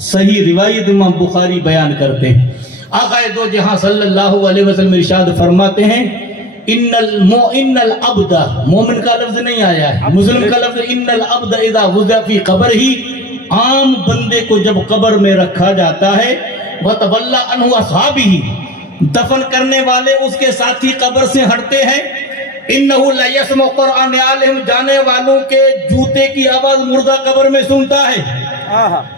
صحیح روایت امام بخاری بیان کرتے ہیں. آقا دو جہاں صلی اللہ علیہ وسلم ارشاد فرماتے ہیں ان العبد، مومن کا لفظ نہیں آیا ہے، مسلم کا لفظ ان العبد اذا وضع فی قبرہ، عام بندے کو جب قبر میں رکھا جاتا ہے وتولی عنہ اصحابہ، دفن کرنے والے اس کے ساتھی قبر سے ہٹتے ہیں، انہو لا یسمع قرآن عالم، جانے والوں کے جوتے کی آواز مردہ قبر میں سنتا ہے.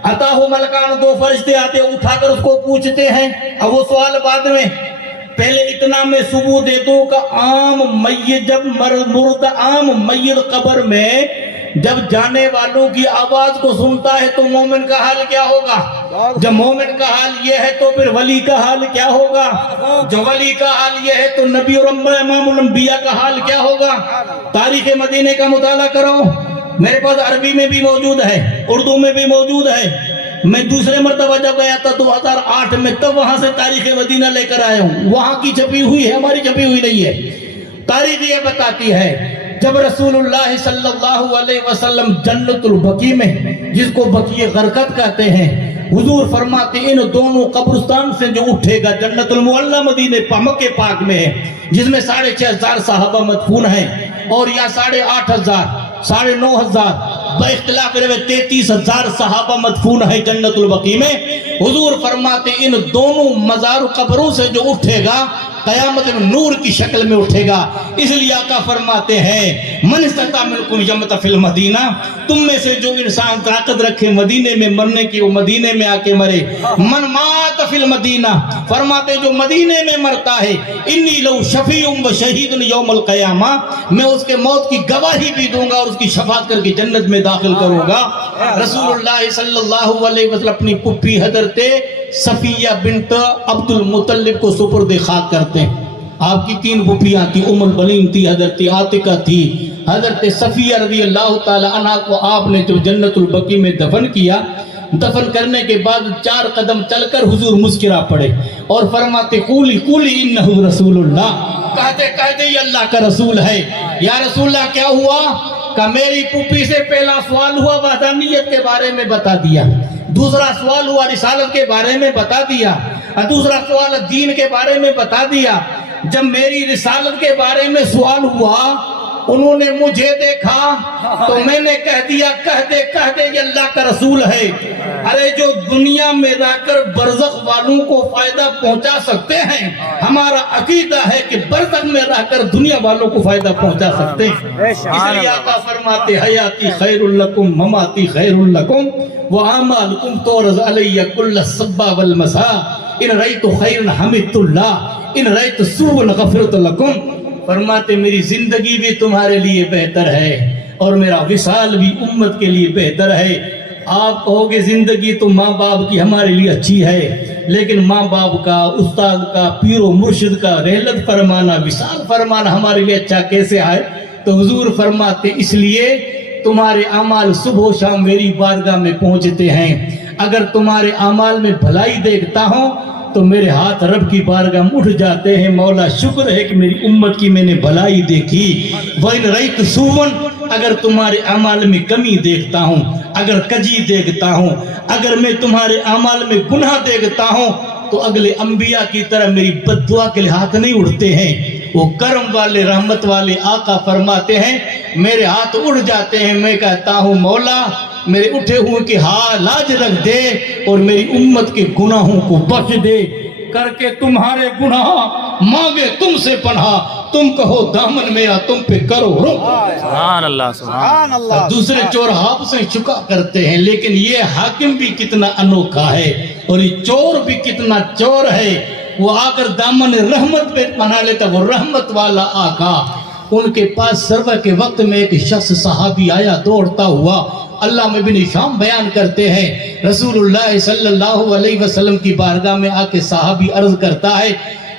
عطاہ ملکان، دو فرشتے آتے اٹھا کر اس کو پوچھتے ہیں. اب وہ سوال بعد میں، پہلے اتنا میں ثبوت دے دوں کہ عام میت جب مردہ عام میت قبر میں جب جانے والوں کی آواز کو سنتا ہے تو مومن کا حال کیا ہوگا؟ جب مومن کا حال یہ ہے تو پھر ولی کا حال کیا ہوگا؟ جو ولی کا حال یہ ہے تو نبی اور امام الانبیاء کا حال کیا ہوگا؟ تاریخ مدینے کا مطالعہ کرو، میرے پاس عربی میں بھی موجود ہے، اردو میں بھی موجود ہے. میں دوسرے مرتبہ جب گیا تھا 2008 میں، تب وہاں سے تاریخ مدینہ لے کر آیا ہوں. وہاں کی چھپی ہوئی ہے، ہماری چھپی ہوئی نہیں ہے. تاریخ یہ بتاتی ہے جب رسول اللہ صلی اللہ علیہ وسلم جنت البقیع میں، جس کو بقیع غرقد کہتے ہیں، حضور فرماتے ان دونوں قبرستان سے جو اٹھے گا، جنت المعلی مدینہ مکہ پاک میں ہے، جس میں 6,500 صحابہ مدفون ہیں، اور یا 8,500 9,500 با اختلاف 33,000 صحابہ مدفون ہیں جنت البقیع میں. حضور فرماتے ان دونوں مزار قبروں سے جو اٹھے گا قیامت میں نور کی شکل میں اٹھے گا. اس لیے آقا فرماتے ہیں من استطاع منکم یمت فی المدینہ، تم میں سے جو انسان طاقت رکھے مدینے میں مرنے کی وہ مدینے میں آ کے مرے. من مات فی المدینہ، فرماتے جو مدینے میں مرتا ہے، انی لو شفیع و شہید یوم القیامہ، میں اس کے موت کی گواہی بھی دوں گا اور اس کی شفاعت کر کے جنت میں داخل کروں گا. رسول اللہ صلی اللہ علیہ وسلم اپنی پھپھی حضرت صفیہ بنت عبد المطلب کو سپرد خاک کرتے ہیں. آپ کی 3 پھپھیاں تھی، ام البنین تھی، حضرت عاتقہ تھی، حضرت صفیہ رضی اللہ تعالی عنہ کو آپ نے جو جنت البقیع میں دفن کیا. دفن کرنے کے بعد 4 قدم چل کر حضور مسکرا پڑے اور فرماتے قولی قولی انہ رسول اللہ، کہتے یہ اللہ کا رسول ہے. یا رسول اللہ کیا ہوا؟ کہ میری پھپھی سے پہلا سوال ہوا وحدانیت کے بارے میں بتا دیا، دوسرا سوال ہوا رسالت کے بارے میں بتا دیا، دوسرا سوال دین کے بارے میں بتا دیا. جب میری رسالت کے بارے میں سوال ہوا، انہوں نے مجھے دیکھا تو میں نے کہہ دیا کہتے یہ اللہ کا رسول ہے. ارے جو دنیا میں رہ کر برزخ والوں کو فائدہ پہنچا سکتے ہیں، ہمارا عقیدہ ہے کہ برزخ میں رہ کر دنیا والوں کو فائدہ پہنچا سکتے ہیں. اس لیے آقا فرماتے حیاتی خیر لکم مماتی خیر لکم وعمالکم تورز علی کل الصبا والمساء ان رأیت خیر حمدت اللہ ان رأیت سوء غفرت لکم. فرماتے میری زندگی بھی تمہارے لیے بہتر ہے اور میرا وصال بھی امت کے لیے بہتر ہے. آپ کہو گے زندگی تو ماں باپ کی ہمارے لیے اچھی ہے، لیکن ماں باپ کا، استاد کا، پیر و مرشد کا رحلت فرمانا، وصال فرمانا ہمارے لیے اچھا کیسے آئے؟ تو حضور فرماتے اس لیے تمہارے اعمال صبح و شام میری بارگاہ میں پہنچتے ہیں. اگر تمہارے اعمال میں بھلائی دیکھتا ہوں تو میرے ہاتھ رب کی بارگاہ میں اٹھ جاتے ہیں، مولا شکر ہے کہ میری امت کی میں نے بھلائی دیکھی. وَإِنْ رَأَيْتُ سُوءًا، اگر تمہارے اعمال میں کمی دیکھتا ہوں، اگر کجی دیکھتا ہوں، اگر میں تمہارے اعمال میں گناہ دیکھتا ہوں تو اگلے انبیاء کی طرح میری بد دعا کے لیے ہاتھ نہیں اٹھتے ہیں. وہ کرم والے رحمت والے آقا فرماتے ہیں میرے ہاتھ اڑ جاتے ہیں. میں کہتا ہوں مولا میرے اٹھے ہوئے کی لاج رکھ دے اور میری امت کے گناہوں کو بخش دے. کر کے تمہارے گناہ مانگے تم سے پناہ، تم کہو دامن میں آ تم پہ کرو رو. سبحان اللہ سبحان اللہ. دوسرے چور ہاتھ سے چکا کرتے ہیں، لیکن یہ حاکم بھی کتنا انوکھا ہے اور یہ چور بھی کتنا چور ہے. وہ آ کر دامن رحمت پہ پناہ لیتا، وہ رحمت والا آقا. ان کے پاس سرور کے وقت میں ایک شخص صحابی آیا دوڑتا ہوا. اللہ میں ابن شام بیان کرتے ہیں رسول اللہ صلی اللہ علیہ وسلم کی بارگاہ میں آ کے صحابی عرض کرتا ہے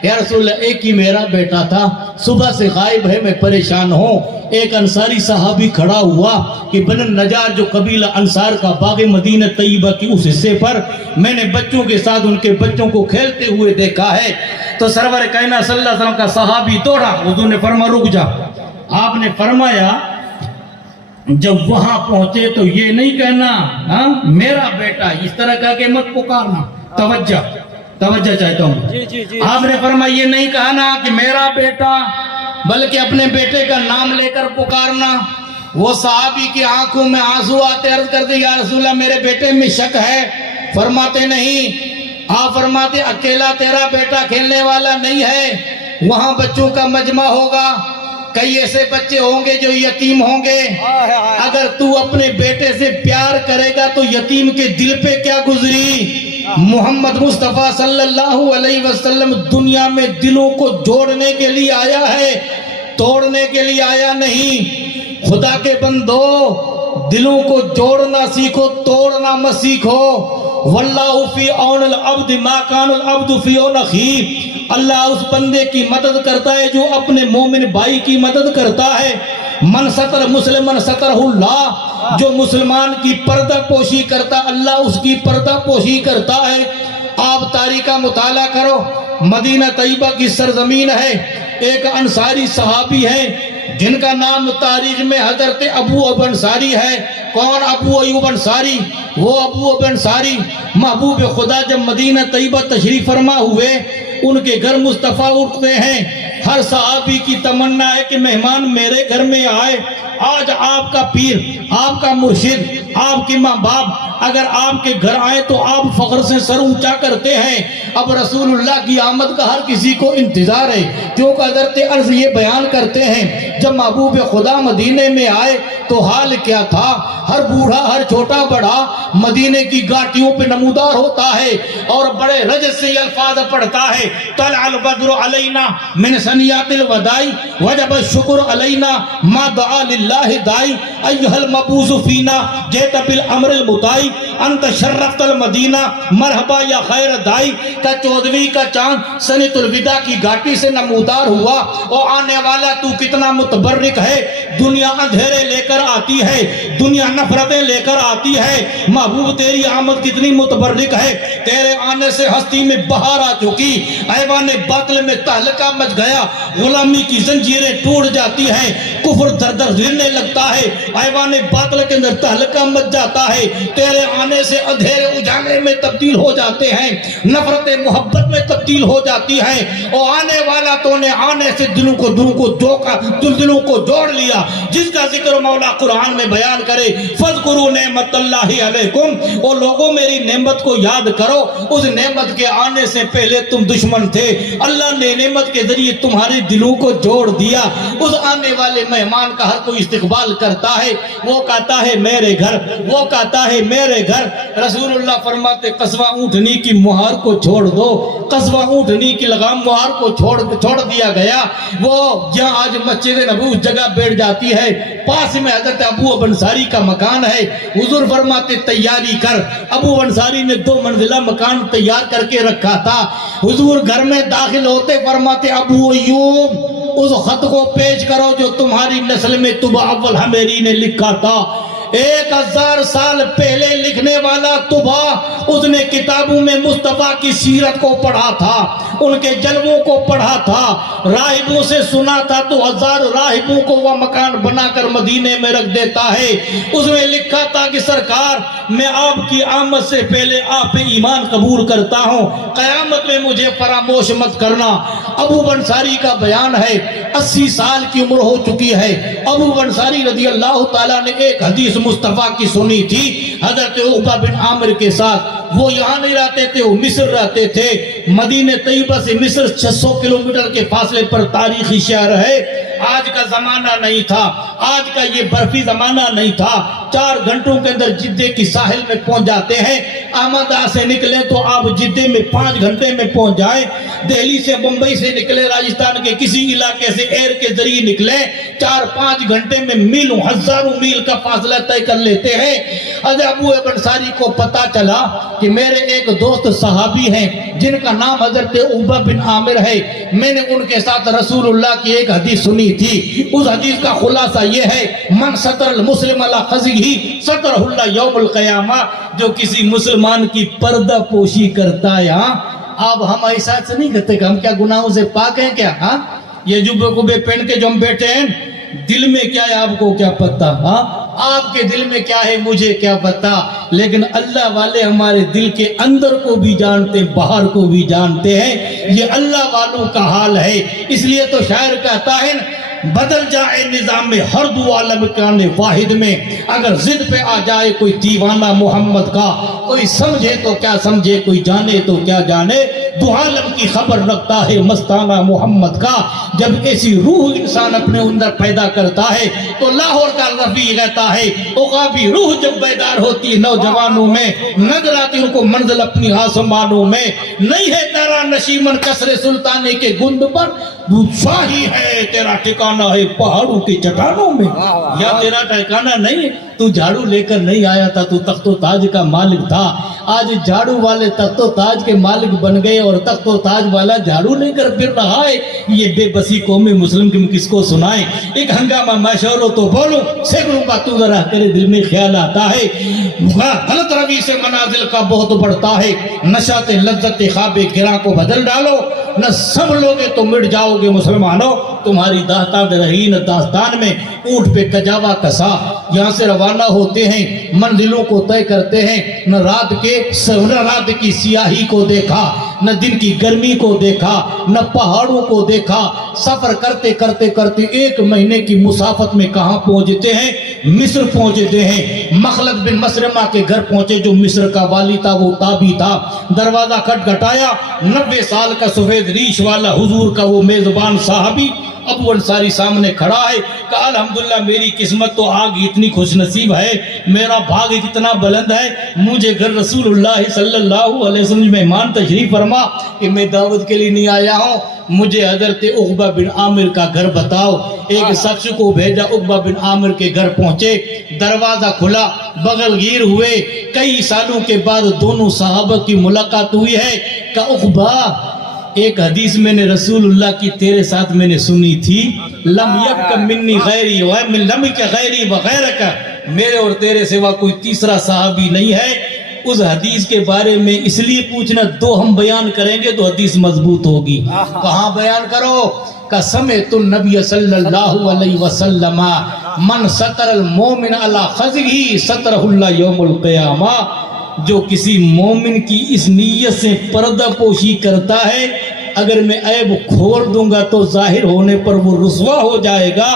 یا رسول اللہ ایک ہی میرا بیٹا تھا، صبح سے غائب ہے، میں پریشان ہوں. ایک انصاری صحابی کھڑا ہوا کہ بن النجار جو قبیلہ انصار کا باغ مدینہ طیبہ کی اس حصے پر میں نے بچوں کے ساتھ ان کے بچوں کو کھیلتے ہوئے دیکھا ہے. تو سرور کائنات صلی اللہ علیہ وسلم کا صحابی دوڑا، حضور نے فرمایا رک جا. آپ نے فرمایا جب وہاں پہنچے تو یہ نہیں کہنا ہاں میرا بیٹا، اس طرح کہا کہ مت پکارنا، توجہ چاہتا ہوں۔ آپ نے فرمایا یہ نہیں کہا نا کہ میرا بیٹا، بلکہ اپنے بیٹے کا نام لے کر پکارنا۔ وہ صحابی کی آنکھوں میں آنسو آتے، عرض کرتے یا رسول اللہ میرے بیٹے میں شک ہے۔ فرماتے نہیں، آپ فرماتے اکیلا تیرا بیٹا کھیلنے والا نہیں ہے، وہاں بچوں کا مجمع ہوگا، کئی ایسے بچے ہوں گے جو یتیم ہوں گے، اگر تو اپنے بیٹے سے پیار کرے گا تو یتیم کے دل پہ کیا گزری۔ محمد مصطفیٰ صلی اللہ علیہ وسلم دنیا میں دلوں کو جوڑنے کے لیے آیا ہے، توڑنے کے لیے آیا نہیں۔ خدا کے بندو، دلوں کو جوڑنا سیکھو، توڑنا مت سیکھو۔ واللہ فی عون العبد ما کان العبد فی عون اخیہ، اللہ اس بندے کی مدد کرتا ہے جو اپنے مومن بھائی کی مدد کرتا ہے۔ من ستر مسلمن سترہ اللہ، جو مسلمان کی پردہ پوشی کرتا اللہ اس کی پردہ پوشی کرتا ہے۔ آپ تاریخ کا مطالعہ کرو، مدینہ طیبہ کی سرزمین ہے، ایک انصاری صحابی ہے جن کا نام تاریخ میں حضرت ابو ایوب انصاری ہے۔ کون ابو ایوب انصاری؟ وہ ابو ایوب انصاری محبوب خدا جب مدینہ طیبہ تشریف فرما ہوئے، ان کے گھر مصطفیٰ اٹھتے ہیں۔ ہر صحابی کی تمنا ہے کہ مہمان میرے گھر میں آئے۔ آج آپ کا پیر، آپ کا مرشد، آپ کے ماں باپ اگر آپ کے گھر آئے تو آپ فخر سے سر اونچا کرتے ہیں۔ اب رسول اللہ کی آمد کا ہر کسی کو انتظار ہے، کیونکہ حضرت عرض یہ بیان کرتے ہیں جب محبوب خدا مدینے میں آئے تو حال کیا تھا۔ ہر بوڑھا، ہر چھوٹا بڑا مدینے کی گھاٹیوں پہ نمودار ہوتا ہے اور بڑے رجس سے یہ الفاظ پڑھتا ہے، طلع البدر علینا من ثنیات الوداع وجب الشکر علینا ما دعا للہ دائی ایھا المبعوث فینا جئت بالامر المطاع انت شرفت المدینہ مرحبا یا خیر دائی۔ کا 14ویں کا چاند سنۃ الوداع کی گھاٹی سے نمودار ہوا، اور آنے والا تو کتنا متبرک ہے۔ دنیا اندھیرے لے کر آتی ہے، دنیا نفرتیں لے کر آتی ہے، محبوب تیری آمد کتنی متبرک ہے۔ تیرے آنے سے ہستی میں بہار آ چکی، ایوان باطل میں تہلکہ مچ گیا، غلامی کی زنجیریں ٹوٹ جاتی ہیں، کفر در در گرنے لگتا ہے، ایوان باطل کے اندر تہلکہ مچ جاتا ہے۔ تیرے آنے سے اندھیرے اجالے میں تبدیل ہو جاتے ہیں، نفرت محبت میں تبدیل ہو جاتی ہیں، اور آنے والا تو نے آنے سے دلوں کو جوڑ لیا، جس کا ذکر مولا قرآن میں بیان کرے فَاذْكُرُوا نِعْمَتَ اللَّهِ عَلَيْكُمْ، اور لوگوں میری نعمت کو یاد کرو، اس نعمت کے آنے سے پہلے تم دشمن تھے، اللہ نے نعمت کے ذریعے تمہارے دلوں کو جوڑ دیا۔ اس آنے والے مہمان کا ہر کوئی استقبال کرتا ہے، وہ کہتا ہے میرے گھر، وہ کہتا ہے میرے گھر۔ رسول اللہ فرماتے قصبہ اونٹنی کی مہار کو چھوڑ دو، قصبہ اونٹنی کی لگام مہار کو چھوڑ دیا گیا۔ وہ جہاں آج مسجد نبوی اس جگہ بیٹھ جاتی ہے، پاس میں حضرت ابو ایوب انصاری کا مکان ہے۔ حضور فرماتے تیاری کر۔ ابو انصاری نے 2 منزلہ مکان تیار کر کے رکھا تھا۔ حضور گھر میں داخل ہوتے فرماتے ابو ایوب اس خط کو پیش کرو جو تمہاری نسل میں طبع اول حمیری نے لکھا تھا۔ 1000 سال پہلے لکھنے والا طبع، اس نے کتابوں میں مصطفیٰ کی سیرت کو پڑھا تھا، ان کے جلووں کو پڑھا تھا، راہبوں سے سنا تھا، تو 1000 راہبوں کو وہ مکان بنا کر مدینے میں رکھ دیتا ہے۔ اس میں لکھا تھا کہ سرکار میں آپ کی آمد سے پہلے آپ پہ ایمان قبول کرتا ہوں، قیامت میں مجھے فراموش مت کرنا۔ ابو انصاری کا بیان ہے، 80 سال کی عمر ہو چکی ہے۔ ابو انصاری رضی اللہ تعالیٰ نے ایک حدیث مصطفیٰ کی سنی تھی حضرت عقبہ بن عامر کے ساتھ۔ وہ یہاں نہیں رہتے تھے، وہ مصر رہتے تھے۔ مدینہ طیبہ سے مصر 600 کلومیٹر کے فاصلے پر تاریخی شہر ہے۔ آج کا زمانہ نہیں تھا، آج کا یہ برفی زمانہ نہیں تھا۔ 4 گھنٹوں کے اندر جدے کی ساحل میں پہنچ جاتے ہیں۔ احمدآ سے نکلے تو آپ جدے میں 5 گھنٹے میں پہنچ جائیں۔ دہلی سے بمبئی سے نکلے، راجستھان کے کسی علاقے سے ایئر کے ذریعے نکلے، 4-5 گھنٹے میں میلوں، ہزاروں میل کا فاصلہ طے کر لیتے ہیں۔ حضرت ابو ایوب انصاری کو پتا چلا کہ میرے ایک دوست صحابی ہیں جن کا نام حضرت عقبہ بن عامر ہے، میں نے ان کے ساتھ رسول اللہ کی ایک حدیث سنی تھی۔ اس حدیث کا خلاصہ یہ ہے، من ستر المسلم علی خزیہ سترہ اللہ یوم القیامہ، جو کسی مسلمان کی پردہ پوشی کرتا ہے۔ اب ہم ایسا سے نہیں کرتے کہ ہم کیا گناہوں سے پاک ہیں کیا؟ یہ جبے کبے پہن کے جو ہم بیٹھے ہیں، دل میں کیا ہے آپ کو کیا پتہ؟ آپ کے دل میں کیا ہے مجھے کیا پتا، لیکن اللہ والے ہمارے دل کے اندر کو بھی جانتے باہر کو بھی جانتے ہیں، یہ اللہ والوں کا حال ہے۔ اس لیے تو شاعر کہتا ہے بدل جائے نظام میں ہر دو عالم کان واحد میں، اگر ضد پہ آ جائے کوئی دیوانہ محمد کا، کوئی سمجھے تو کیا سمجھے کوئی جانے تو کیا جانے، دو عالم کی خبر رکھتا ہے مستانہ محمد کا۔ جب ایسی روح انسان اپنے اندر پیدا کرتا ہے تو لاہور کا رفیع کہتا ہے عقابی روح جب بیدار ہوتی ہے نوجوانوں میں، نظر آتی ان کو منزل اپنی آسمانوں میں، نہیں ہے تیرا نشیمن کسر سلطانے کے گند پر، شاہی ہے تیرا ٹھکانہ ہے پہاڑوں کے چٹانوں میں۔ یا تیرا ٹھکانہ نہیں، تو جھاڑو لے کر نہیں آیا تھا، تو تخت و تاج کا مالک تھا، آج جھاڑو والے تخت و تاج کے مالک بن گئے اور تخت و تاج والا جھاڑو لے کر پھر رہا ہے۔ یہ بے بسی قوم مسلم کی کس کو سنائیں، ایک ہنگامہ میں شورو تو بولوں، سینکڑوں کا تو ذرا کرے دل میں خیال آتا ہے، غلط روی سے منازل کا بہت بڑھتا ہے، نشاط لذت خواب گراں کو بدل ڈالو، نہ سب لوگے تو مٹ جاؤ گے مسلمانوں، تمہاری داستان رہی نہ داستان میں اونٹ پہ کجاوا کسا، یہاں سے روانہ ہوتے ہیں منزلوں کو طے کرتے ہیں، نہ رات کی سیاہی کو دیکھا، نہ دن کی گرمی کو دیکھا، نہ پہاڑوں کو دیکھا، سفر کرتے کرتے کرتے ایک مہینے کی مسافت میں کہاں پہنچتے ہیں، مصر پہنچتے ہیں، مخلد بن مسرمہ کے گھر پہنچے جو مصر کا والی تھا، وہ تابی تھا، دروازہ کھٹکھٹایا، 90 سال کا سفید ریش والا حضور کا وہ میزبان صحابی ابو انصاری سامنے کھڑا ہے، کہا الحمدللہ میری قسمت تو آگ اتنی خوش نصیب ہے، میرا بھاگ اتنا بلند ہے، مجھے گھر رسول اللہ صلی اللہ علیہ وسلم مہمان تشریف فرما کہ میں دعوت کے لیے نہیں آیا ہوں، مجھے حضرت عقبہ بن عامر کا گھر بتاؤ۔ ایک شخص کو بھیجا، عقبہ بن عامر کے گھر پہنچے، دروازہ کھلا، بغل گیر ہوئے، کئی سالوں کے بعد دونوں صحابہ کی ملاقات ہوئی ہے، کہ عقبہ ایک حدیث میں نے رسول اللہ کی تیرے ساتھ میں نے سنی تھی، لم یبک منی غیری ومن لمک غیری وغیرک، میرے اور تیرے سوا کوئی تیسرا صحابی نہیں ہے۔ اس حدیث کے بارے میں اس لیے پوچھنا، دو ہم بیان کریں گے تو حدیث مضبوط ہوگی، کہاں بیان کرو؟ کہ سمعت النبی صلی اللہ علیہ وسلم من ستر المومن علی خزیہ سترہ اللہ یوم القیامہ، جو کسی مومن کی اس نیت سے پردہ پوشی کرتا ہے، اگر میں عیب کھول دوں گا تو ظاہر ہونے پر وہ رسوا ہو جائے گا،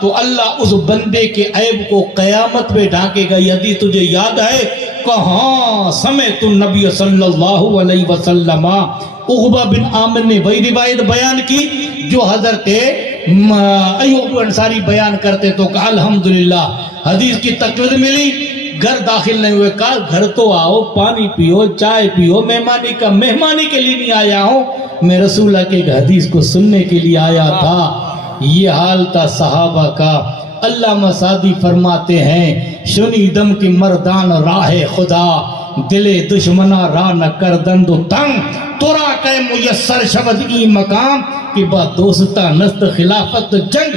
تو اللہ اس بندے کے عیب کو قیامت پہ ڈھانکے گا۔ یدی تجھے یاد ہے کہاں سمعت النبی صلی اللہ علیہ وسلم، عقبہ بن عامر نے وہی روایت بیان کی جو حضرت ایوب انصاری بیان کرتے، تو کہا الحمدللہ حدیث کی تقویت ملی، گھر داخل نہیں ہوئے، کہا گھر تو آؤ، پانی پیو، چائے پیو، مہمانی کے لیے نہیں آیا ہوں، میں رسول اللہ کے حدیث کو سننے کے لیے آیا تھا۔ یہ حال تھا صحابہ کا۔ علامہ سعدی فرماتے ہیں شنیدم کی مردان راہ خدا، دل دشمنا راہ نہ کردند و تنگ، تورا کہ میسر شود ای مقام کہ با دوستا نست خلافت جنگ۔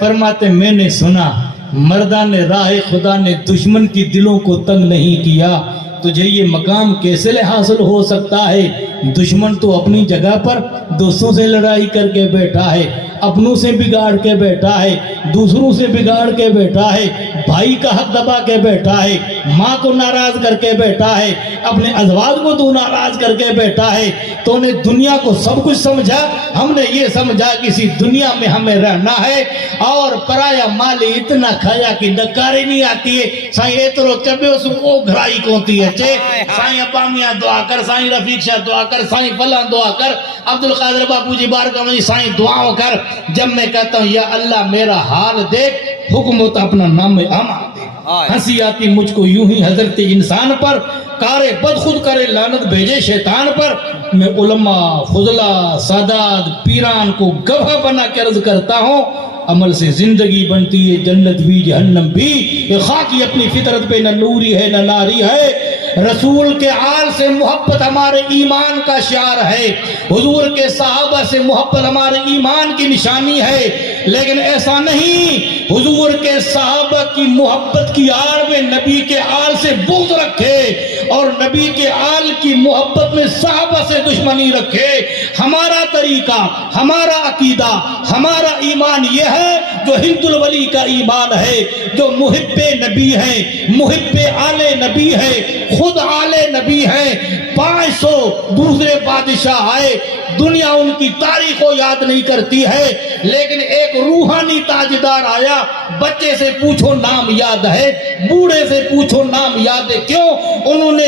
فرماتے میں نے سنا مردان راہ خدا نے دشمن کی دلوں کو تنگ نہیں کیا، تجھے یہ مقام کیسے حاصل ہو سکتا ہے؟ دشمن تو اپنی جگہ پر دوستوں سے لڑائی کر کے بیٹھا ہے، اپنوں سے بگاڑ کے بیٹھا ہے، دوسروں سے بگاڑ کے بیٹھا ہے، بھائی کا حق دبا کے بیٹھا ہے، ماں کو ناراض کر کے بیٹھا ہے، اپنے ازواج کو تو ناراض کر کے بیٹھا ہے۔ تو نے دنیا کو سب کچھ سمجھا، ہم نے یہ سمجھا کسی دنیا میں ہمیں رہنا ہے، اور پرایا مال اتنا کھایا کہ نکاری نہیں آتی ہے۔ سائیں ایترو چبے اس کو گھرائی کوتی ہے چے، سائیں ابامیاں دعا کر، سائیں رفیق شاہ دعا کر، سائیں فلاں دعا کر، عبدالقادر باپو جی بارکہ مجھے سائیں دعاوں کر۔ جب میں کہتا ہوں یا اللہ میرا حال دیکھ، حکم ہوتا اپنا نام امان دے، ہنسی آتی مجھ کو یوں ہی حضرت انسان پر، کارے بد خود کرے لعنت بھیجے شیطان پر۔ میں علماء، فضلہ، سادات، پیران کو گواہ بنا کے عرض کرتا ہوں، عمل سے زندگی بنتی ہے، جنت بھی جہنم بھی، یہ خاکی اپنی فطرت پہ نہ نوری ہے نہ ناری ہے۔ رسول کے آل سے محبت ہمارے ایمان کا شعار ہے، حضور کے صحابہ سے محبت ہمارے ایمان کی نشانی ہے، لیکن ایسا نہیں حضور کے صحابہ کی محبت کی آڑ میں نبی کے آل سے بغض رکھے اور نبی کے آل کی محبت میں صحابہ سے دشمنی رکھے۔ ہمارا طریقہ، ہمارا عقیدہ، ہمارا ایمان یہ ہے جو ہند الولی کا ایمان ہے، جو محب نبی ہے، محب آل نبی ہے، خود آل نبی ہے۔ 500 دوسرے بادشاہ آئے، دنیا ان کی تاریخ کو یاد نہیں کرتی ہے، لیکن ایک روحانی تاجدار آیا، بچے سے پوچھو نام یاد ہے، بوڑھے سے پوچھو نام یاد ہے۔ کیوں؟ انہوں نے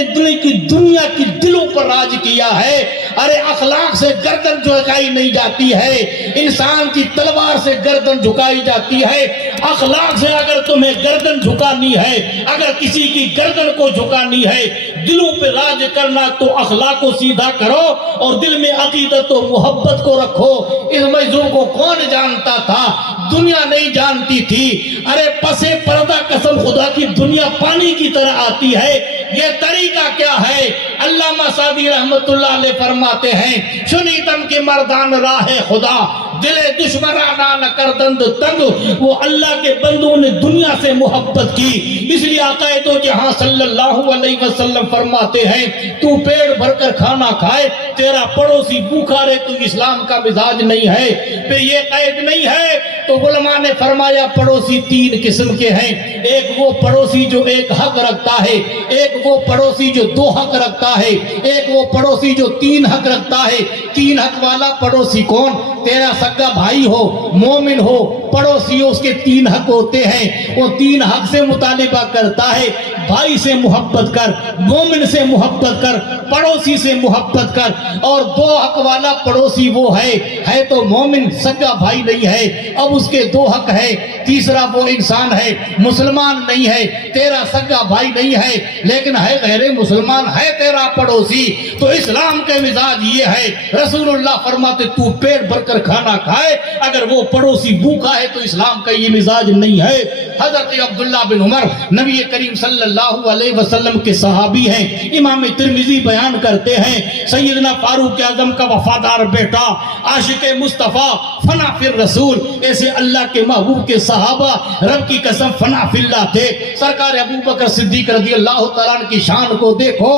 دنیا کی دلوں پر راج کیا ہے۔ ارے اخلاق سے گردن جھکائی نہیں جاتی ہے، انسان کی تلوار سے گردن جھکائی جاتی ہے۔ اخلاق سے اگر تمہیں گردن جھکانی ہے، اگر کسی کی گردن کو جھکانی ہے، دلوں پہ راج کرنا، تو اخلاق کو سیدھا کرو اور دل میں عقیدت و محبت کو رکھو۔ اس موضوع کو کون جانتا تھا؟ دنیا نہیں جانتی تھی۔ ارے پسے پردہ قسم خدا کی دنیا پانی کی طرح آتی ہے۔ یہ طریقہ کیا ہے؟ علامہ سعدی رحمت اللہ علیہ فرماتے ہیں، شنیدم کے مردان راہ خدا، دل دشمنان نہ کردند تنگ۔ وہ اللہ کے بندوں نے دنیا سے محبت کی، اس لیے آقا دو جہاں صلی اللہ علیہ وسلم فرماتے ہیں، تو پیٹ بھر کر کھانا کھائے، تیرا پڑوسی بھوکا رہے، تو اسلام کا مزاج نہیں ہے۔ پھر یہ قید نہیں ہے تو علماء نے فرمایا پڑوسی 3 قسم کے ہیں۔ ایک وہ پڑوسی جو ایک حق رکھتا ہے، ایک وہ پڑوسی جو 2 حق رکھتا ہے، ایک وہ پڑوسی جو 3 حق رکھتا ہے۔ 3 حق والا پڑوسی کون؟ تیرا سگا بھائی ہو، مومن ہو، پڑوسی ہو، اس کے 3 حق ہوتے ہیں۔ وہ 3 حق سے مطالبہ کرتا ہے، بھائی سے محبت کر، مومن سے محبت کر، پڑوسی سے محبت کر۔ اور 2 حق والا پڑوسی وہ ہے تو مومن، سگا بھائی نہیں ہے، اب اس کے 2 حق ہے۔ تیسرا وہ انسان ہے، مسلمان نہیں ہے، تیرا سگا بھائی نہیں ہے، لیکن ہے غیر مسلمان، ہے تیرا پڑوسی۔ تو اسلام کے مزاج یہ ہے، رسول اللہ فرماتے تو پیٹ بھر کر کھانا کھائے، اگر وہ پڑوسی بھوکا ہے تو اسلام کا یہ مزاج نہیں ہے۔ حضرت عبداللہ بن عمر نبی کریم صلی اللہ علیہ وسلم کے صحابی ہیں، امام ترمذی بیان کرتے ہیں، سیدنا فاروق اعظم کا وفادار بیٹا، عاشق مصطفیٰ، فنا فی الرسول، ایسے اللہ کے محبوب کے صحابہ رب کی قسم فنا فی اللہ تھے۔ سرکار ابو بکر صدیق رضی اللہ تعالیٰ عنہ کی شان کو دیکھو۔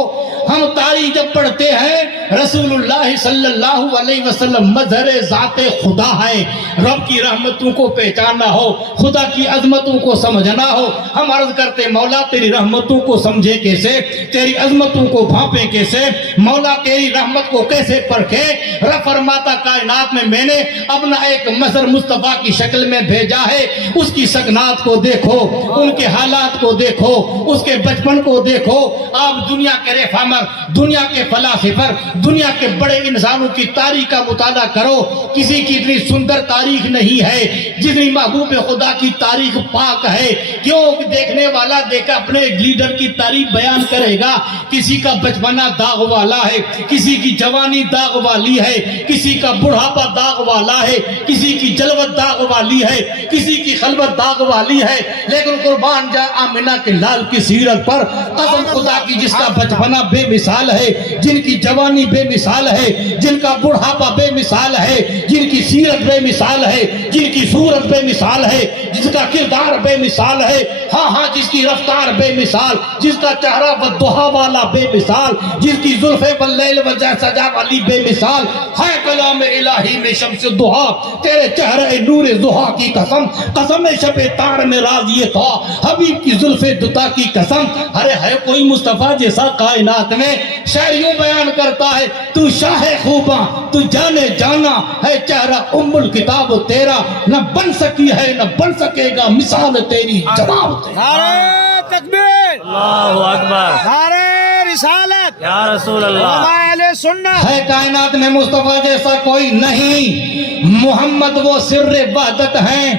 ہم تاریخ جب پڑھتے ہیں، رسول اللہ صلی اللہ علیہ وسلم مظہر ذات خدا ہے۔ رب کی رحمتوں کو پہچاننا ہو، خدا کی عظمتوں کو سمجھنا ہو، ہم عرض کرتے مولا تیری رحمتوں کو سمجھے کیسے، تیری عظمتوں کو بھانپے کیسے، مولا تیری رحمت کو کیسے پرکھے۔ رب فرماتا کائنات میں نے اپنا ایک مظہر مصطفیٰ کی شکل میں بھیجا ہے، اس کی سکنات کو دیکھو، ان کے حالات کو دیکھو، اس کے بچپن کو دیکھو۔ آپ دنیا کے ریفارمر، دنیا کے فلاسفر، دنیا کے بڑے انسانوں کی تاریخ کا مطالعہ کرو، کسی کی اتنی سندر تاریخ نہیں ہے جتنی محبوب خدا کی تاریخ پاک ہے۔ کیوں؟ دیکھنے والا دیکھا اپنے لیڈر کی تاریخ بیان کرے گا، کسی کا بچپنا داغ والا ہے، کسی کی جوانی داغ والی ہے، کسی کا بڑھاپا داغ والا ہے، کسی کی جلوت داغ والی ہے، کسی کی خلوت داغ والی ہے، لیکن قربان جائے آمنہ کے لال کی سیرت پر، قسم خدا کی جس کا بچپنا بے مثال ہے، جن کی جوانی بے مثال ہے، جن کا بڑھاپا بے مثال ہے، جن کی سیرت بے مثال ہے، جن کی صورت بے مثال ہے، جس کا کردار بے مثال ہے، ہاں جس کی رفتار بے مثال، جس کا چہرہ والضحا والا بے مثال، جس کی زلفیں واللیل سجا والی بے مثال ہے۔ کلام الہی میں شمس الضحا، تیرے چہرے نور ضحا کی قسم، قسم شب تار میں راز یہ تھا، حبیب کی زلفیں دتا کی قسم۔ ارے ہے کوئی مصطفیٰ جیسا کائنات میں؟ شاعر یوں بیان کرتا ہے، تو شاہ خوباں، تو جانے جانا ہے، چہرہ ام الکتاب تیرا، نہ بن سکی ہے نہ بن سکے گا مثال تیری جواب تیری۔ نعرہ تکبیر، اللہ اکبر، نعرہ رسالت، یا رسول اللہ، اہل سنت۔ ہے کائنات میں مصطفیٰ جیسا کوئی نہیں، محمد وہ سر وحدت ہیں،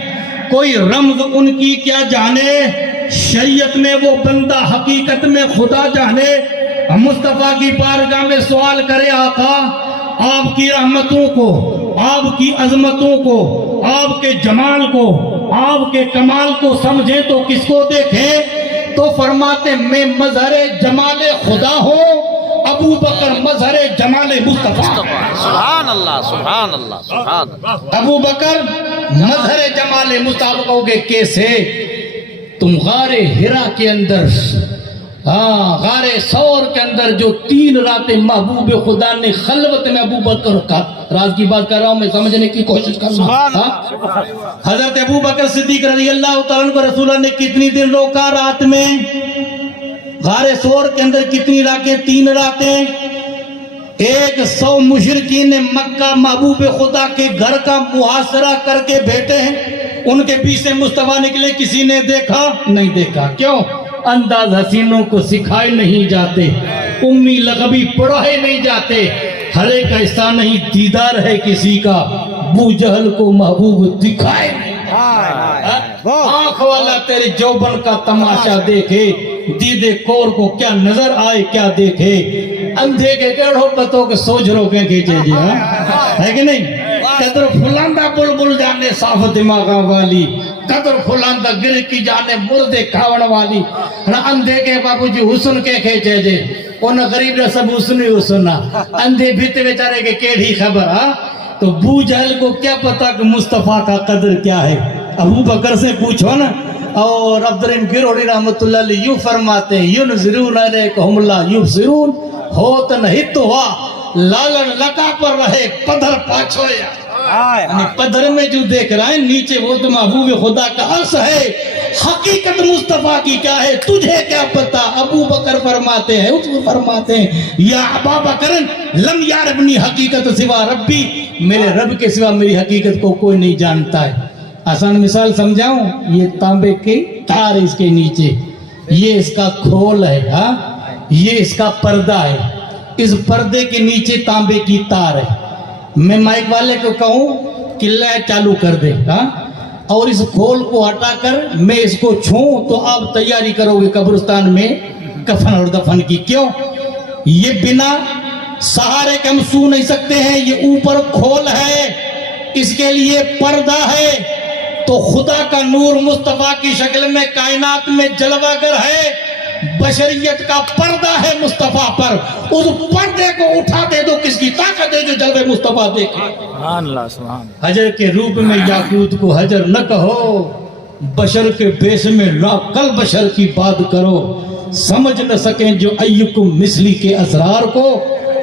کوئی رمز ان کی کیا جانے، شریعت میں وہ بندہ حقیقت میں خدا جانے۔ مصطفیٰ کی بارگاہ میں سوال کرے آقا، آپ کی رحمتوں کو، آپ کی عظمتوں کو، آپ کے جمال کو، آپ کے کمال کو سمجھیں تو کس کو دیکھیں؟ تو فرماتے میں مظہر جمال خدا ہوں، ابو بکر مظہر جمال مصطفیٰ۔ سبحان اللہ، سبحان اللہ، سبحان اللہ۔ ابو بکر مظہر جمال مصطفیٰ، کہو گے کیسے؟ تم غار ہرا کے اندر ہاں غار ثور کے اندر جو 3 راتیں محبوب خدا نے خلوت میں ابو بکر کا، راز کی بات کر رہا ہوں میں، سمجھنے کی کوشش کرنا. ہاں؟ حضرت ابو بکر صدیق رضی اللہ تعالیٰ عنہ کو رسول اللہ نے کتنی دن روکا رات میں؟ غار ثور کے اندر کتنی راتیں؟ 3 راتیں. 100 مشرکین مکہ محبوب خدا کے گھر کا محاصرہ کر کے بیٹھے ہیں، ان کے بیچ سے مصطفیٰ نکلے، کسی نے دیکھا نہیں دیکھا. کیوں؟ انداز حسینوں کو سکھائے نہیں جاتے، امی لقبی پڑھائے نہیں جاتے، ہر ایک ایسا نہیں دیدار ہے کسی کا ابو جہل کو محبوب دکھائے نہیں. آنکھ والا تیرے جوبن کا تماشا دیکھے، دیدے کور کو کیا نظر آئے کیا دیکھے، اندھے کے گڑھوں پتوں کے سوچ روکیں کھیچے جی. ہے کہ نہیں؟ قدر فلاندہ بلبل جانے صاف دماغاں والی، قدر فلاندہ گر کی جانے مردے کھاون والی. اندھے کے بابو جی حسن کے کھیچے جے، ان غریب نے سب حسن ہی حسن، اندھے بھیتے بیچارے کے کیڑی خبر. تو ابو جہل کو کیا پتا کہ مصطفیٰ کا قدر کیا ہے؟ ابو بکر سے پوچھو نا. اور عبدالرحیم گروڑی رحمت اللہ علیہ یوں فرماتے ہیں، یونظرون علیکم اللہ یبصرون، ہوت نہیں تو ہوا لالن لکا پر رہے پدھر پاچھویا. یعنی پدھر میں جو دیکھ رہا ہے نیچے وہ تو محبوب خدا کا عرش ہے. حقیقت مصطفیٰ کی کیا ہے تجھے کیا پتا؟ ابو بکر فرماتے ہیں، اس کو فرماتے ہیں یا ابا بکر لم یعرفنی حقیقت سوا ربی، میرے رب کے سوا میری حقیقت کو کوئی نہیں جانتا ہے. آسان مثال سمجھاؤں، یہ تانبے کے تار اس کے نیچے، یہ اس کا کھول ہے، ہاں یہ اس کا پردہ ہے، اس پردے کے نیچے تانبے کی تار ہے. میں مائک والے کو کہوں کہ لائٹ چالو کر دے، ہاں اور اس کھول کو ہٹا کر میں اس کو چھوں تو آپ تیاری کرو گے قبرستان میں کفن اور دفن کی. کیوں؟ یہ بنا سہارے کے ہم سو نہیں سکتے ہیں، یہ اوپر کھول ہے، اس کے لیے پردہ ہے. تو خدا کا نور مصطفیٰ کی شکل میں کائنات میں جلوہ گر ہے، بشریت کا پردہ ہے مصطفیٰ پر. اس پردے کو اٹھا دے دو، کس کی طاقت ہے جو جلوے مصطفیٰ دیکھے؟ سبحان اللہ سبحان اللہ. حجر کے روپ میں یاقوت کو حجر نہ کہو، بشر کے بیس میں لا کل بشر کی بات کرو. سمجھ نہ سکیں جو ایکم مثلی کے اسرار کو،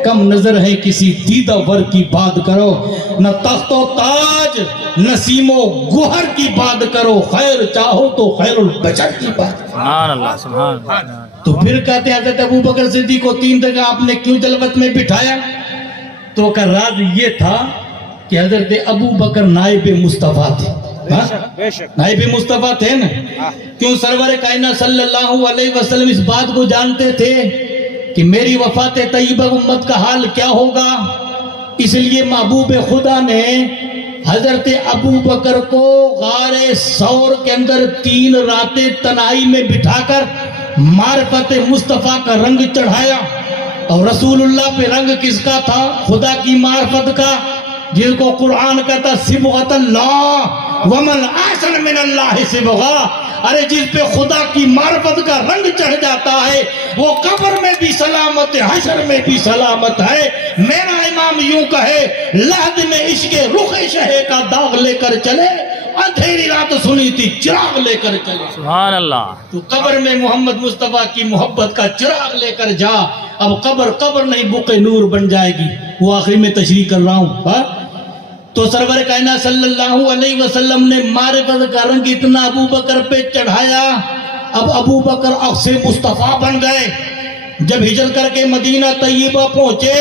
کم نظر ہے کسی دیدہ ور کی بات کرو. نہ تخت و تاج نسیم و گوہر کی بات کرو، خیر چاہو تو خیر البشر کی بات کرو. سبحان اللہ سبحان اللہ. تو پھر کہتے ہیں حضرت ابو بکر صدیق کو 3 جگہ آپ نے کیوں جلوت میں بٹھایا؟ تو کا راز یہ تھا کہ حضرت ابو بکر نائب مصطفیٰ تھے. نائب مصطفیٰ تھے نا. کیوں؟ سرور کائنات صلی اللہ علیہ وسلم اس بات کو جانتے تھے کہ میری وفات طیبہ امت کا حال کیا ہوگا. اس لیے محبوب خدا نے حضرت ابو بکر کو غار ثور کے اندر 3 راتیں تنہائی میں بٹھا کر معرفت مصطفیٰ کا رنگ چڑھایا. اور رسول اللہ پہ رنگ کس کا تھا؟ خدا کی معرفت کا، جس کو قرآن کہتا صبغۃ اللہ ومن احسن من اللہ صبغہ. ارے جس پہ خدا کی معرفت کا رنگ چڑھ جاتا ہے وہ قبر میں بھی سلامت ہے، حشر میں بھی سلامت ہے. میرا امام یوں کہے، لحد میں عشق رخ شہ کا داغ لے کر چلے، اندھیری رات سنی تھی چراغ لے کر چلے. سبحان اللہ. تو قبر میں محمد مصطفیٰ کی محبت کا چراغ لے کر جا. اب قبر نہیں بق نور بن جائے گی. وہ آخری میں تشریح کر رہا ہوں. تو سرور کائنات صلی اللہ علیہ وسلم نے معرفت کا رنگ اتنا ابو بکر پہ چڑھایا. اب ابو بکر عکس مصطفیٰ بن گئے. جب ہجرت کر کے مدینہ طیبہ پہنچے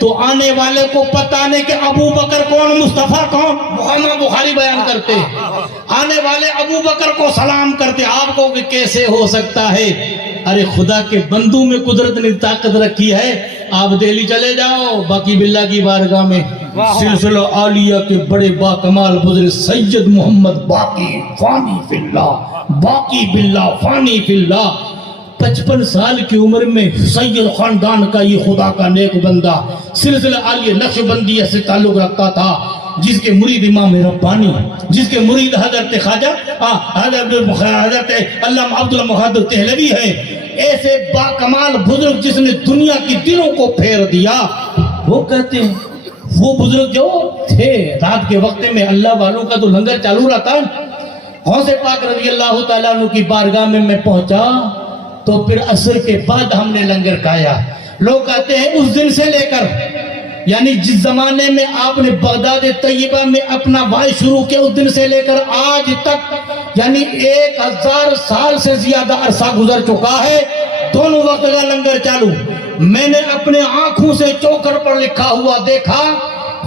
تو آنے والے کو پتہ نہیں کہ ابو بکر کون مصطفیٰ کون. محمد بخاری بیان کرتے آنے والے ابو بکر کو سلام کرتے. آپ کو کہ کیسے ہو سکتا ہے؟ ارے خدا کے بندوں میں قدرت نے طاقت رکھی ہے. آپ دہلی چلے جاؤ باقی باللہ کی بارگاہ میں سلسلہ عالیہ کے بڑے باکمال بزرگ سید محمد باقی فانی فی اللہ، باقی باللہ فانی فی اللہ، 55 سال کی عمر میں سید خاندان کا یہ خدا کا نیک بندہ سلسلہ عالیہ نقش بندیہ سے تعلق رکھتا تھا، جس کے مرید امام ربانی، جس کے مرید حضرت خواجہ حضرت علامہ عبدالمحمد دہلوی ہے. ایسے باکمال بزرگ جس نے دنیا کی دلوں کو پھیر دیا. وہ کہتے ہیں وہ بزرگ جو تھے رات کے وقت میں اللہ والوں کا تو لنگر چالو رہتا. غوث پاک رضی اللہ تعالیٰ عنہ کی بارگاہ میں پہنچا تو پھر عصر کے بعد ہم نے لنگر کھایا. لوگ کہتے ہیں اس دن سے لے کر یعنی جس زمانے میں آپ نے بغداد طیبہ میں اپنا وعظ شروع کیا اس دن سے لے کر آج تک یعنی 1000 سال سے زیادہ عرصہ گزر چکا ہے. دونوں وقت کا لنگر چالو. میں نے اپنے آنکھوں سے چوکھٹ پر لکھا ہوا دیکھا.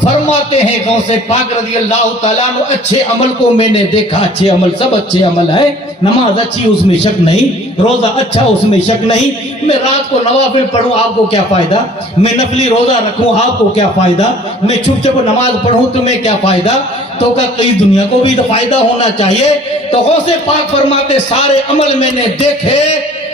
فرماتے ہیں غوث پاک رضی اللہ تعالیٰ عنہ اچھے عمل کو میں نے دیکھا. اچھے عمل سب اچھے عمل ہے. نماز اچھی اس میں شک نہیں, روزہ اچھا اس میں شک نہیں. میں رات کو نوافل پڑھوں آپ کو کیا فائدہ, میں نفلی روزہ رکھوں آپ کو کیا فائدہ, میں چھپ چھپ نماز پڑھوں تمہیں کیا فائدہ. تو کئی دنیا کو بھی تو فائدہ ہونا چاہیے. تو غوث پاک فرماتے سارے عمل میں نے دیکھے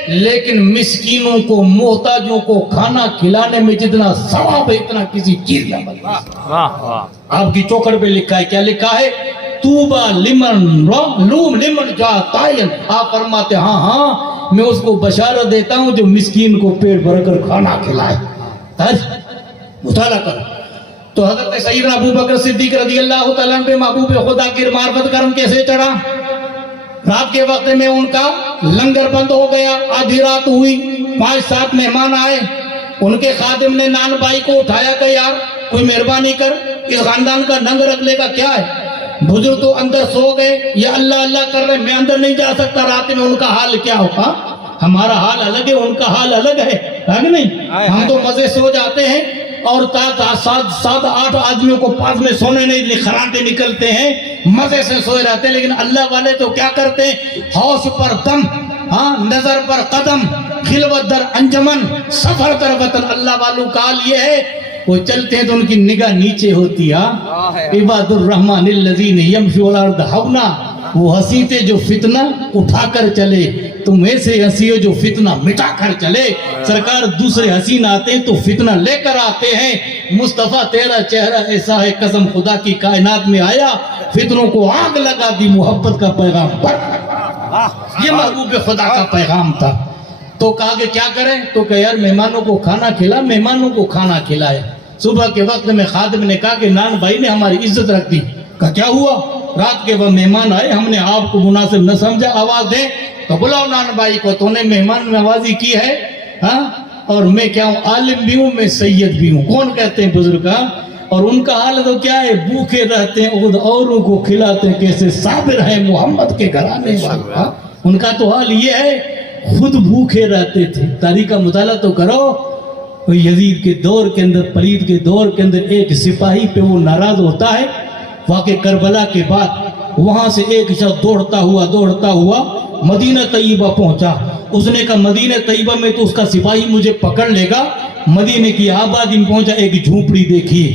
لیکن مسکینوں کو محتاجوں کو کھانا کھلانے میں جتنا ثواب ہے اتنا کسی چیز میں عمل نہیں. واہ واہ. آپ کی چوکھٹ پہ لکھا ہے, کیا لکھا ہے؟ توبہ لمن جا تائن. آپ فرماتے ہاں میں اس کو بشارت دیتا ہوں جو مسکین کو پیٹ بھر کر کھانا کھلائے. مطالعہ کر. تو حضرت سیدنا ابو بکر صدیق رضی اللہ تعالیٰ عنہ پہ محبوب خدا کی معرفت کرم کیسے چڑھا؟ رات کے وقت میں ان کا لنگر بند ہو گیا. آدھی رات ہوئی, 5-7 مہمان آئے. ان کے خادم نے نان بھائی کو اٹھایا کہ یار کوئی مہربانی کر, اس خاندان کا ننگ رکھ لے گا کیا ہے. بزرگ تو اندر سو گئے, یہ اللہ اللہ کر رہے, میں اندر نہیں جا سکتا. رات میں ان کا حال کیا ہوگا؟ ہمارا حال الگ ہے, ان کا حال الگ ہے نہیں. ہم تو مزے سو جاتے ہیں اور 7-8 آدمیوں کو پاس میں سونے نہیں, خراٹے نکلتے ہیں, مزے سے سوئے رہتے ہیں. لیکن اللہ والے تو کیا کرتے ہیں؟ ہوش پر دم, نظر پر قدم, خلوت در انجمن, سفر در وطن. اللہ والوں کا حال یہ ہے, وہ چلتے ہیں تو ان کی نگاہ نیچے ہوتی ہے. عباد الرحمن الذین یمشون علی الارض ہونا. وہ ہنسی تھے جو فتنہ اٹھا کر چلے, تم ایسے ہنسی ہو جو فتنہ مٹا کر چلے. سرکار دوسرے حسین آتے ہیں تو فتنہ لے کر آتے ہیں. مصطفیٰ تیرا چہرہ ایسا ہے قسم خدا کی کائنات میں آیا, فتنوں کو آگ لگا دی, محبت کا پیغام پر. یہ محبوب خدا کا پیغام تھا. تو کہا کہ کیا کریں؟ تو کہ یار مہمانوں کو کھانا کھلا. مہمانوں کو کھانا کھلائے. صبح کے وقت میں خادم نے کہا کہ نان بھائی نے ہماری عزت رکھ دی. کہا کیا ہوا؟ رات کے وہ مہمان آئے, ہم نے آپ کو مناسب نہ سمجھا, آواز دیں. تو بلاؤ نان بھائی کو. تو انہیں مہمان نوازی کی ہے. اور میں کیا ہوں؟ عالم بھی ہوں, میں سید بھی ہوں. کون کہتے ہیں بزرگ. اور ان کا حال تو کیا ہے؟ بھوکے رہتے ہیں, خود اوروں کو کھلاتے ہیں. کیسے صابر ہے محمد کے گھرانے والے. ان کا تو حال یہ ہے, خود بھوکے رہتے تھے. تاریخ کا مطالعہ تو کرو. یزید کے دور کے اندر, پلید کے دور کے اندر ایک سپاہی پہ وہ ناراض ہوتا ہے. واقع کربلا کے بعد وہاں سے ایک شخص دوڑتا ہوا مدینہ طیبہ پہنچا. اس نے کہا مدینہ طیبہ میں تو اس کا سپاہی مجھے پکڑ لے گا. مدینہ کی آبادی میں پہنچا, ایک جھونپڑی دیکھی.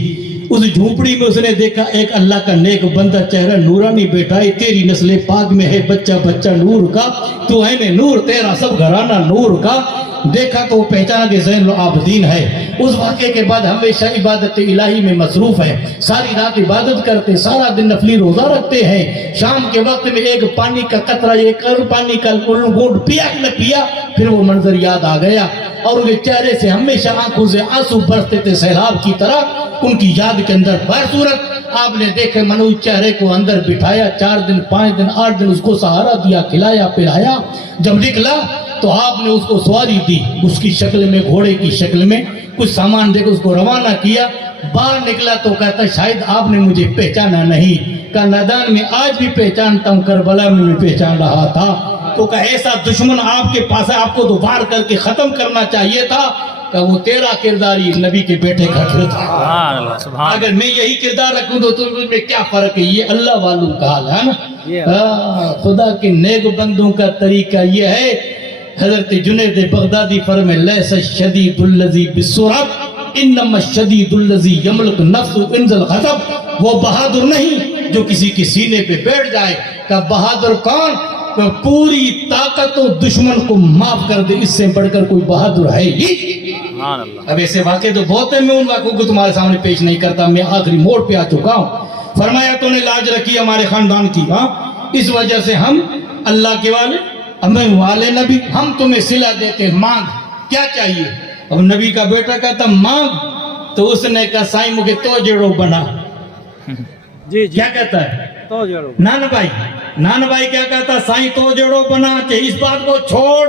اس جھونپڑی میں اس نے دیکھا ایک اللہ کا نیک بندہ, چہرہ نورانی بیٹھا ہے. تیری نسل پاک میں ہے بچہ نور کا, تو ہے میں نور, تیرا سب گھرانہ نور کا. دیکھا تو وہ پہچانا کہ زین العابدین ہے. اس واقعے کے بعد ہمیشہ عبادت الہی میں مصروف ہے. ساری رات عبادت کرتے, سارا دن نفلی روزہ رکھتے ہیں. شام کے وقت میں ایک پانی کا قطرہ, ایک پانی کا گھونٹ پیا نہ پیا, پھر وہ منظر یاد آ گیا. اور ان کے چہرے سے ہمیشہ آنکھوں سے آنسو برستے تھے سیلاب کی طرح. ان کی یاد کے اندر بہرصورت آپ نے دیکھے منوج چہرے کو اندر بٹھایا. 4 دن 5 دن 8 دن اس کو سہارا دیا, کھلایا پلایا. جب نکلا تو آپ نے اس کو سواری دی, اس کی شکل میں, گھوڑے کی شکل میں. کچھ سامان دے کر اس کو روانہ کیا. باہر نکلا تو کہتا شاید آپ نے مجھے پہچانا نہیں. کہا نادان میں آج بھی پہچانتا ہوں, کربلا میں بھی پہچان رہا تھا. تو کہا ایسا دشمن آپ کے پاس ہے, آپ کو تو وار کر کے ختم کرنا چاہیے تھا. کہ وہ تیرا کردار ہی نبی کے بیٹے کا کردار. اگر میں یہی کردار رکھوں تو تم میں کیا فرق ہے؟ یہ اللہ والوں کا حال ہے نا. خدا کے نیک بندوں کا طریقہ یہ ہے. حضرت جنید بغدادی فرمائے لیس الشدید الذی بالسرعۃ انما الشدید الذی یملک نفسہ عند الغضب. وہ بہادر نہیں جو کسی کے سینے پہ بیٹھ جائے. کہ بہادر کون؟ پوری طاقت و دشمن کو معاف کر دے, اس سے بڑھ کر کوئی بہادر ہے ہی. اب ایسے واقعے تو بہت ہیں, میں ان واقعوں کو تمہارے سامنے پیش نہیں کرتا. میں آخری موڑ پہ آ چکا ہوں. فرمایا تو نے لاج رکھی ہمارے خاندان کی, اس وجہ سے ہم اللہ کے ہمیں والے نبی, ہم تمہیں صلہ دیتے, مانگ کیا چاہیے. اب نبی کا بیٹا کہتا مانگ, تو اس نے کہا سائیں مجھے تو جڑو بنا. کیا کہتا ہے نان بھائی کیا کہتا؟ سائیں تو جڑو بنا. اس بات کو چھوڑ,